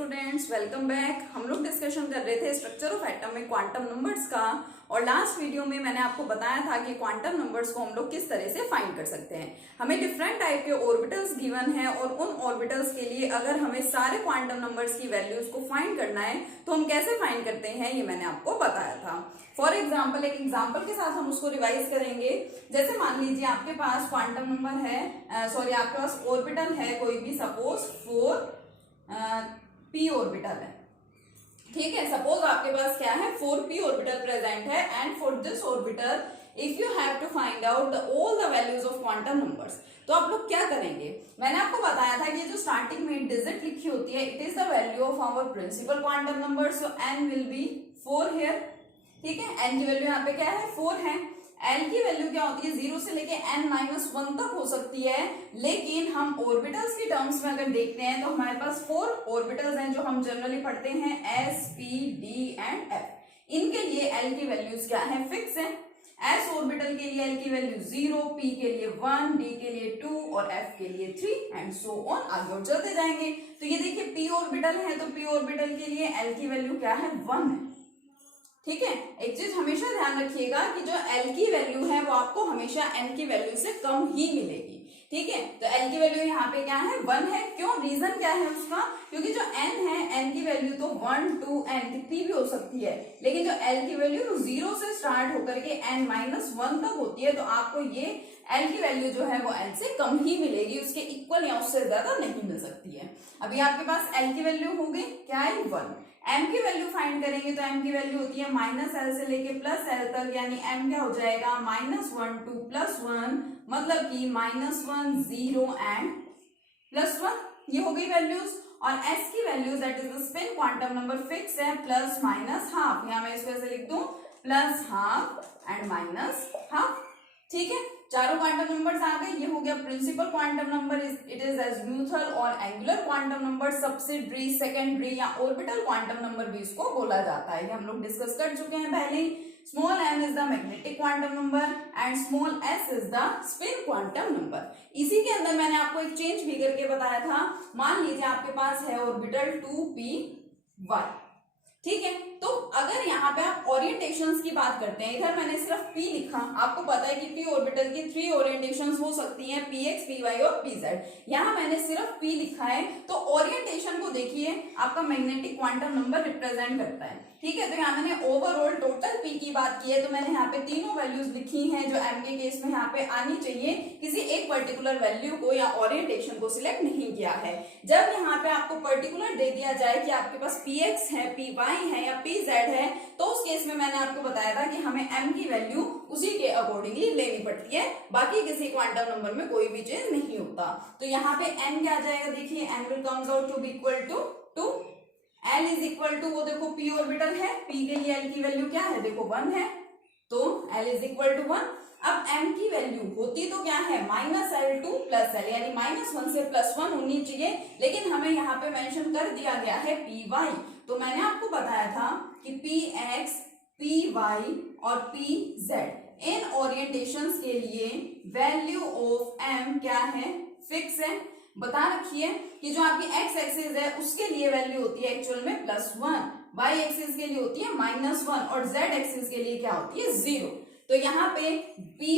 Students, welcome back. हम लोग discussion कर रहे थे स्ट्रक्चर ऑफ एटम में क्वांटम नंबर्स का, और लास्ट वीडियो में मैंने आपको बताया था कि क्वांटम नंबर्स को हम लोग किस तरह से फाइंड कर सकते हैं। हमें डिफरेंट टाइप के ऑर्बिटल्स गिवन है और उन ऑर्बिटल्स के लिए अगर हमें सारे क्वांटम नंबर्स की वैल्यूज को फाइंड करना है तो हम कैसे फाइंड करते हैं, ये मैंने आपको बताया था। फॉर एग्जाम्पल, एक एग्जाम्पल के साथ हम उसको रिवाइज करेंगे। जैसे मान लीजिए आपके पास क्वांटम नंबर है, आपके पास ऑर्बिटल है कोई भी, सपोज 4 p ऑर्बिटल है, ठीक है। सपोज आपके पास क्या है, 4p ऑर्बिटल प्रेजेंट है, and for this orbital if you have to find out all the values of quantum numbers, तो आप लोग क्या करेंगे। मैंने आपको बताया था कि जो स्टार्टिंग में डिजिट लिखी होती है, it is the value of our principal quantum number, so n will be 4 here, ठीक है। n की वैल्यू यहाँ पे क्या है, 4 है। L की वैल्यू क्या होती है, 0 से लेके n-1 तक हो सकती है, लेकिन हम ऑर्बिटल्स की टर्म्स में अगर देखते हैं तो हमारे पास 4 ऑर्बिटल्स हैं जो हम जनरली पढ़ते हैं, s, p, d and f। इनके लिए L की वैल्यूज क्या है, फिक्स है। s ऑर्बिटल के लिए L की वैल्यू 0, p के लिए 1, d के लिए 2 और f के लिए 3 एंड सो ऑन, आगे और चलते जाएंगे। तो ये देखिए p ऑर्बिटल है, तो p ऑर्बिटल के लिए L की वैल्यू क्या है, 1 है, ठीक है। एक चीज हमेशा ध्यान रखिएगा कि जो L की वैल्यू है वो आपको हमेशा n की वैल्यू से कम ही मिलेगी, ठीक है। तो L की वैल्यू यहाँ पे क्या है, 1 है। क्यों, रीजन क्या है उसका, क्योंकि जो n है, n की वैल्यू तो 1, 2 n कितनी भी हो सकती है, लेकिन जो L की वैल्यू 0 से स्टार्ट होकर के n-1 तक होती है, तो आपको ये L की वैल्यू जो है वो L से कम ही मिलेगी, उसके इक्वल या उससे ज्यादा नहीं मिल सकती है। अभी आपके पास L की वैल्यू हो गई क्या है, 1। m की वैल्यू फाइंड करेंगे तो m की वैल्यू होती है -l से लेके +l तक, यानी m क्या हो जाएगा, -1 2 +1, मतलब कि -1 0 एंड +1, ये हो गई वैल्यूज। और s की values that is the spin quantum number fix है, ±12, यहाँ मैं इसको ऐसे लिख दूं, +12 एंड -12, ठीक है। चारों क्वांटम नंबर्स आ गए। ये हो गया principal quantum number, it is azimuthal और angular quantum number, subsidiary, secondary या ऑर्बिटल क्वांटम नंबर भी इसको बोला जाता है, ये हम लोग डिस्कस कर चुके हैं पहले। Small m is the magnetic quantum number and small s is the spin quantum number. इसी के अंदर मैंने आपको एक चेंज भी करके बताया था। मान लीजिए आपके पास है ऑर्बिटल 2p1, ठीक है। तो अगर यहाँ पे आप ओरिएंटेशंस की बात करते हैं, इधर मैंने सिर्फ p लिखा, आपको पता है कि p ऑर्बिटल की 3 ओरिएंटेशंस हो सकती हैं, px, py और pz। यहाँ मैंने सिर्फ p लिखा है, तो ओरिएंटेशन को देखिए, आपका मैग्नेटिक क्वांटम नंबर रिप्रेजेंट करता है, ठीक है। तो यहाँ मैंने ओवरऑल टोटल p की बात की है, तो मैंने यहाँ पे तीनों वैल्यूज लिखी हैं जो m के केस में यहाँ पे आनी चाहिए, किसी एक पर्टिकुलर वैल्यू को या ओरिएंटेशन को सिलेक्ट नहीं किया है। जब यहाँ पे आपको पर्टिकुलर दे दिया जाए कि आपके पास px है, py है या pz है, तो उस केस में मैंने आपको बताया था कि हमें m की वैल्यू उसी के अकॉर्डिंगली लेनी पड़ती है, बाकी किसी क्वांटम नंबर में कोई भी चेंज नहीं होता। तो यहाँ पे n क्या आ जाएगा, देखिए n will comes out to be equal to 2, L is equal to, वो देखो p ऑर्बिटल है, p के लिए L की वैल्यू क्या है, देखो 1 है, तो L इज इक्वल टू 1। अब m की वैल्यू होती तो क्या है, -L2 +L, यानी -1 से +1 होनी चाहिए, लेकिन हमें यहाँ पे मेंशन कर दिया गया है py। तो मैंने आपको बताया था कि px, py और pz इन ओरिएंटेशंस के लिए वैल्यू ऑफ m क्या है, फिक्स है। बता रखिए कि जो आपकी x एक्सिस है उसके लिए वैल्यू होती है एक्चुअल में +1, y एक्सिस के लिए होती है -1 और z एक्सिस के लिए क्या होती है, 0। तो यहाँ पे py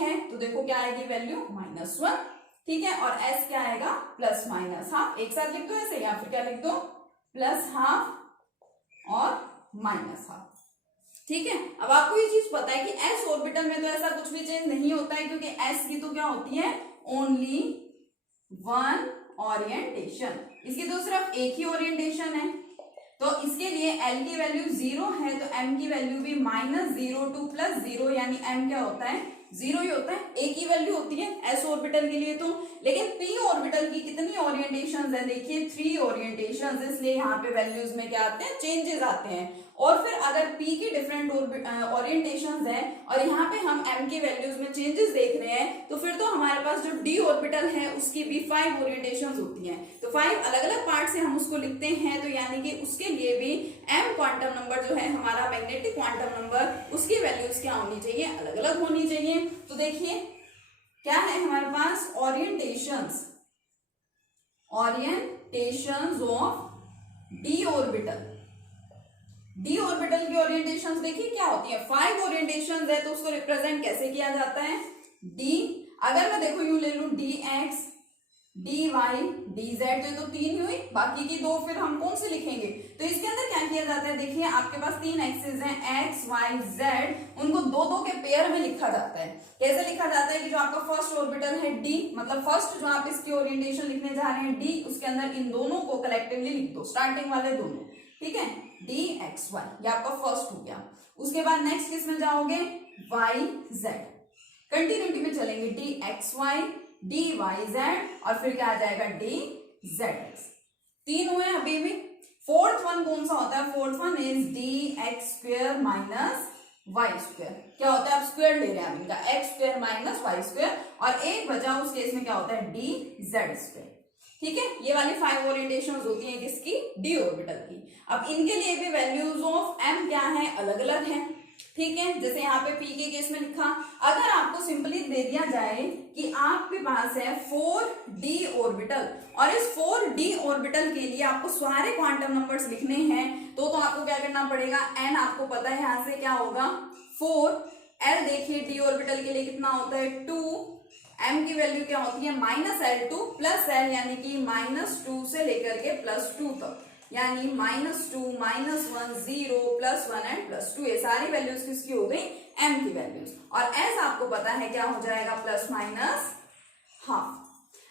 है, तो देखो क्या आएगी वैल्यू, -1, ठीक है। और s क्या आएगा, ±12, एक साथ लिख दो ऐसे, या फिर क्या लिख दो, +12 और -12, ठीक है। अब आपको ये चीज पता है कि s ऑर्बिटल में तो ऐसा कुछ भी चेंज नहीं होता है, क्योंकि s की तो क्या होती है, ओनली 1 ओरिएंटेशन, इसकी तो सिर्फ एक ही ओरिएंटेशन है। तो इसके लिए L की वैल्यू 0 है, तो M की वैल्यू भी -0 टू +0, यानी M क्या होता है, 0 ही होता है, एक ही वैल्यू होती है S ऑर्बिटल के लिए तो। लेकिन P ऑर्बिटल की कितनी ओरिएंटेशंस है, देखिए 3 ओरिएंटेशंस, इसलिए यहाँ पे वैल्यूज में क्या आते हैं, चेंजेस आते हैं। और फिर अगर P की डिफरेंट ओरिएंटेशंस है और यहाँ पे हम M की वैल्यूज में चेंजेस देख रहे हैं, तो फिर तो हमारे पास जो D ऑर्बिटल है उसकी भी 5 ओरिएंटेशंस होती हैं, तो 5 अलग अलग पार्ट से हम उसको लिखते हैं, तो यानी कि उसके लिए भी M क्वांटम नंबर जो है हमारा मैग्नेटिक क्वांटम नंबर, उसकी वैल्यूज क्या होनी चाहिए, अलग अलग होनी चाहिए। तो देखिए क्या है हमारे पास, orientations of D orbital, D orbital की ओरिएंटेशंस देखिए क्या होती है, 5 ओरिएंटेशंस है तो उसको रिप्रेजेंट कैसे किया जाता है, डी, अगर मैं देखो यूं ले लूं D X, D Y, D Z, तो ये तो 3 हुई, बाकी की 2 फिर हम कौन से लिखेंगे, तो इसके अंदर क्या किया जाता है, देखिए आपके पास 3 एक्सिस हैं एक्स वाई जेड, उनको 2-2 के पेयर में लिखा जाता है। कैसे लिखा जाता है कि जो आपका फर्स्ट ऑर्बिटल है डी, मतलब फर्स्ट जो आप इसकी ओरिएंटेशन लिखने जा रहे हैं डी, उसके अंदर इन दोनों को कलेक्टिवली लिख दो, स्टार्टिंग वाले दोनों, ठीक है, डी एक्स वाई, ये आपका फर्स्ट हो गया। उसके बाद नेक्स्ट किस में जाओगे, वाई जेड, कंटिन्यूटी में चलेंगे, D X Y, D Y Z, और फिर क्या आ जाएगा, डी जेड एक्स। 3 हुए अभी भी। फोर्थ वन कौन सा होता है, fourth one is D X square minus Y square. क्या होता है, आप स्क्वायर ले रहे हैं इनका, X square minus Y square, और एक बचा उस केस में क्या होता है, डी जेड स्क्वायर। ठीक है, ये वाली 5 ओरिएंटेशंस होती हैं किसकी, डी ऑर्बिटल की। अब इनके लिए भी वैल्यूज ऑफ एम क्या है, अलग अलग है। ठीक है, जैसे यहाँ पे पी के केस में लिखा, अगर आपको सिंपली दे दिया जाए कि आपके पास है 4d ऑर्बिटल, और इस 4d ऑर्बिटल के लिए आपको सारे क्वांटम नंबर्स लिखने हैं, तो आपको क्या करना पड़ेगा, n आपको पता है यहां से क्या होगा 4, l देखिए d ऑर्बिटल के लिए कितना होता है 2, m की वैल्यू क्या होती है -L2 प्लस l, यानी कि -2 से लेकर के +2 तक, यानी -2, -1, 0, +1 एंड +2, ये सारी वैल्यूज किसकी हो गई, m की वैल्यूज। और s आपको पता है क्या हो जाएगा, प्लस माइनस हाफ।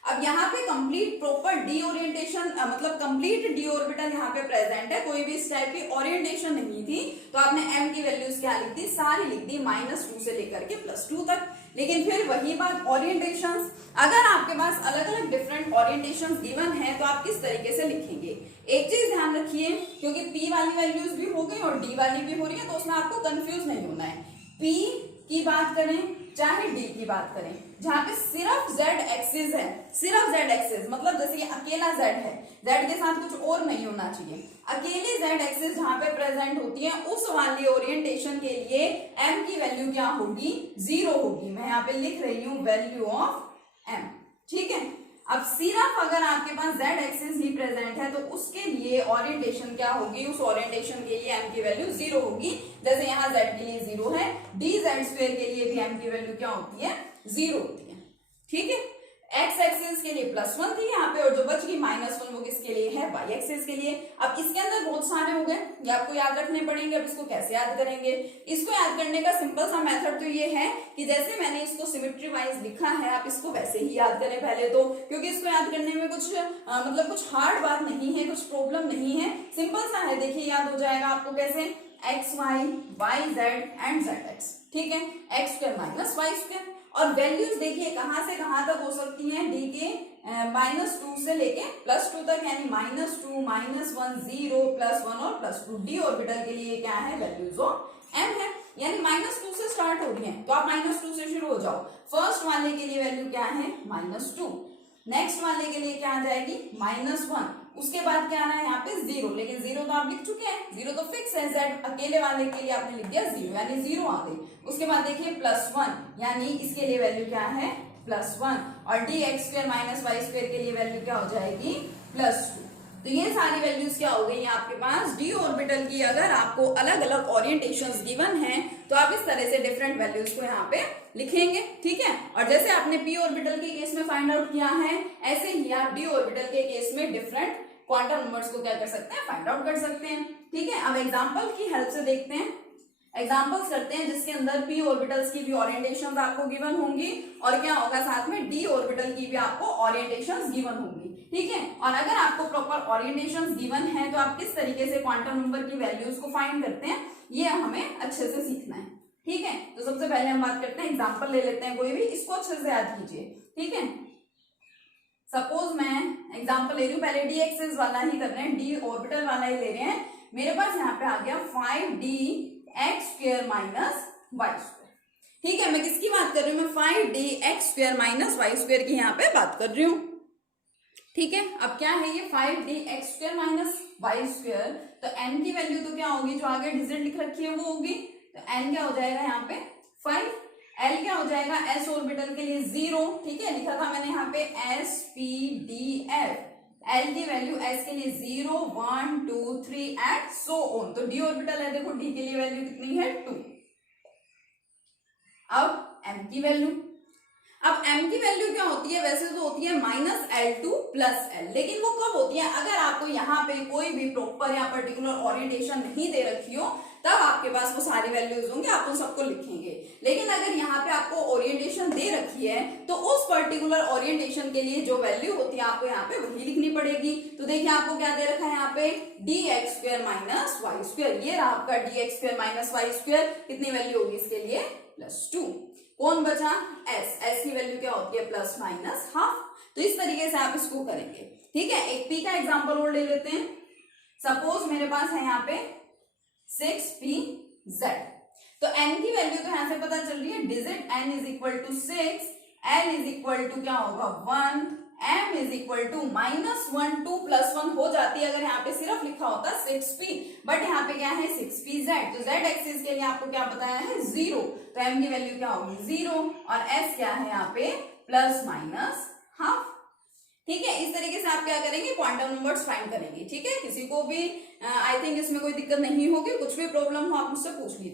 अब यहाँ पे कंप्लीट प्रॉपर डी ओरिएंटेशन, मतलब कंप्लीट डी ऑर्बिटल यहाँ पे प्रेजेंट है, कोई भी इस टाइप की ओरिएंटेशन नहीं थी, तो आपने m की वैल्यूज क्या लिख दी, सारी लिख दी -2 से लेकर के +2 तक। लेकिन फिर वही बात, ओरिएंटेशंस, अगर आपके पास अलग अलग डिफरेंट ओरिएंटेशंस गिवन है तो आप किस तरीके से लिखेंगे। एक चीज ध्यान रखिए, क्योंकि p वाली वैल्यूज भी हो गई और d वाली भी हो रही है, तो उसमें आपको कंफ्यूज नहीं होना है। p की बात करें चाहे d की बात करें, जहां पे सिर्फ z एक्सिस है, सिर्फ z एक्सिस, मतलब जैसे कि अकेला z है, z के साथ कुछ और नहीं होना चाहिए, अकेली z एक्सिस जहां पे प्रेजेंट होती है, उस वाली ओरिएंटेशन के लिए m की वैल्यू क्या होगी, 0 होगी। मैं यहाँ पे लिख रही हूँ वैल्यू ऑफ m, ठीक है। अब सिर्फ अगर आपके पास z एक्सिस ही प्रेजेंट है तो उसके लिए ओरिएंटेशन क्या होगी, उस ओरिएंटेशन के लिए m की वैल्यू 0 होगी। जैसे यहाँ z के लिए 0 है, dz स्क्वायर के लिए भी m की वैल्यू क्या होती है, 0 होती है। ठीक है, x एक्सिस के लिए +1 थी यहाँ पे, और जो बच गई -1 वो किसके लिए है, y एक्सिस के लिए। अब इसके अंदर बहुत सारे हो गए, ये आपको याद रखने पड़ेंगे। अब इसको कैसे याद करेंगे, इसको याद करने का सिंपल सा मेथड तो ये है कि जैसे मैंने इसको सिमेट्री वाइज लिखा है, आप इसको वैसे ही याद करें पहले तो, क्योंकि इसको याद करने में कुछ मतलब कुछ हार्ड बात नहीं है, कुछ प्रॉब्लम नहीं है, सिंपल सा है। देखिए याद हो जाएगा आपको कैसे, X Y, Y Z and Z X, ठीक है, X square minus Y square. और वैल्यूज देखिए कहां से कहां तक हो सकती हैं, डी के -2 से लेके +2 तक, यानी -2, -1, 0, +1 और +2। डी ऑर्बिटल के लिए क्या है, वैल्यूज ऑफ m है, यानी -2 से स्टार्ट हो रही है, तो आप -2 से शुरू हो जाओ। फर्स्ट वाले के लिए वैल्यू क्या है, -2, नेक्स्ट वाले के लिए क्या आ जाएगी, -1, उसके बाद क्या आना है यहाँ पे 0, लेकिन 0 तो आप लिख चुके हैं, 0 तो फिक्स है, z अकेले वाले के लिए आपने लिख दिया 0, यानी 0 आ गई। उसके बाद देखिए +1, यानी इसके लिए वैल्यू क्या है, +1, और D X square minus Y square के लिए वैल्यू क्या हो जाएगी, +2। तो ये सारी वैल्यूज क्या हो गई आपके पास डी ऑर्बिटल की। अगर आपको अलग अलग ओरिएंटेशंस गिवन हैं तो आप इस तरह से डिफरेंट वैल्यूज को यहाँ पे लिखेंगे, ठीक है। और जैसे आपने पी ऑर्बिटल के केस में फाइंड आउट किया है, ऐसे ही आप डी ऑर्बिटल के केस में डिफरेंट क्वांटम नंबर्स को क्या कर सकते हैं, फाइंड आउट कर सकते हैं, ठीक है। अब एग्जाम्पल की हेल्प से देखते हैं, एग्जाम्पल्स करते हैं जिसके अंदर पी ऑर्बिटल्स की भी ओरिएंटेशंस आपको गिवन होंगी, और क्या होगा साथ में डी ऑर्बिटल की भी आपको ओरिएंटेशंस गिवन होंगी, ठीक है। और अगर आपको प्रॉपर ओरिएंटेशंस गिवन है तो आप किस तरीके से क्वांटम नंबर की वैल्यूज को फाइंड करते हैं, ये हमें अच्छे से सीखना है, ठीक है। तो सबसे पहले हम बात करते हैं, एग्जाम्पल ले लेते हैं कोई भी, इसको अच्छे से याद कीजिए, ठीक है। सपोज मैं एग्जाम्पल ले रही हूँ, पहले डी एक्सिस वाला ही कर रहे हैं, डी ऑर्बिटल वाला ही ले रहे हैं। मेरे पास यहाँ पे आ गया 5d X square minus Y square, ठीक है। मैं किसकी बात कर रही हूँ, मैं 5d X square minus Y square की यहाँ पे बात कर रही हूँ, ठीक है। अब क्या है ये 5d X square minus Y square, तो n की वैल्यू तो क्या होगी, जो आगे डिजिट लिख रखी है वो होगी, तो n क्या हो जाएगा यहाँ पे 5, l क्या हो जाएगा s ऑर्बिटल के लिए 0, ठीक है, लिखा था मैंने यहाँ पे s p d f, L की वैल्यू एस के लिए 0 1 2 3 एंड सो ऑन। तो डी ऑर्बिटल है, देखो डी के लिए वैल्यू कितनी है 2। अब एम की वैल्यू, अब m की वैल्यू क्या होती है, वैसे तो होती है -L2 + L, लेकिन वो कब होती है, अगर आपको यहाँ पे कोई भी प्रॉपर या पर्टिकुलर ओरिएंटेशन नहीं दे रखी हो, तब आपके पास वो सारी वैल्यूज होंगे, आप उन सबको लिखेंगे। लेकिन अगर यहाँ पे आपको ओरिएंटेशन दे रखी है तो उस पर्टिकुलर ओरिएंटेशन के लिए जो वैल्यू होती है आपको यहाँ पे वही लिखनी पड़ेगी। तो देखिए आपको क्या दे रखा है यहाँ पे dx² - y², ये रहा आपका dx² - y², कितनी वैल्यू होगी इसके लिए +2। कौन बचा, s की वैल्यू क्या होती है ±½ तो इस तरीके से आप इसको करेंगे। ठीक है, एक p का एग्जांपल और ले लेते हैं। सपोज मेरे पास है यहाँ पे 6pz, तो n की वैल्यू तो यहां से पता चल रही है, डिजिट n = 6, l = क्या होगा 1, m = -1 2 + 1 हो जाती है अगर यहाँ पे सिर्फ लिखा होता 6p, बट यहाँ पे क्या है 6pz, तो z एक्सिस के लिए आपको क्या बताया है 0, तो m की वैल्यू क्या होगी 0 और s क्या है यहाँ पे ±½ ठीक है, इस तरीके से आप क्या करेंगे, क्वांटम नंबर्स फाइंड करेंगे। ठीक है, किसी को भी आई थिंक इसमें कोई दिक्कत नहीं होगी, कुछ भी प्रॉब्लम हो आप मुझसे पूछ लीजिए।